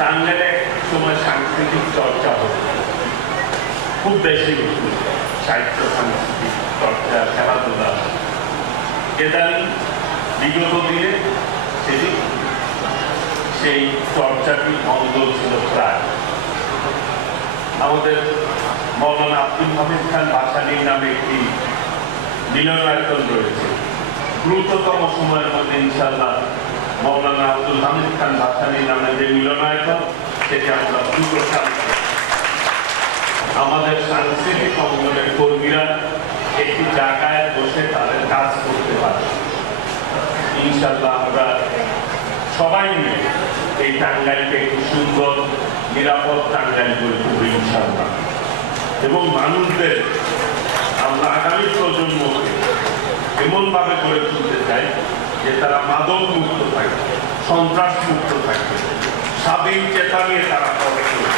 টাঙ্গাইলে এক সময় সাংস্কৃতিক চর্চা হতো, খুব বেশি হতো, সাহিত্য সাংস্কৃতিক চর্চা, খেলাধুলা। ইদানিং বিগত দিনে সেই চর্চাটি বন্ধ ছিল প্রায়। আমাদের মৌলানা আব্দুল হামিদ খান ভাসানীর নামে একটি মিলনায়তন রয়েছে। দ্রুততম সময়ের মধ্যে ইনশাআল্লাহ মৌলানা আব্দুল হামিদ খান ভাসানীর নামে যে মিলনায়তন, সেটি আমরা দ্রুত আমাদের সাংস্কৃতিক অঙ্গনের কর্মীরা একটি জায়গায় বসে তাদের কাজ করতে পারে। ইনশাআল্লাহ আমরা সবাই মিলে এই টাঙ্গাইলকে একটি সুন্দর নিরাপদ টাঙ্গাইল গড়ে তুলব ইনশাআল্লাহ। এবং মানুষদের আমরা আগামী প্রজন্মকে এমনভাবে গড়ে তুলতে চাই যে তারা মাদক মুক্ত থাকবে, সন্ত্রাস মুক্ত থাকবে, স্বাধীন চেতা নিয়ে তারা পড়াশোনা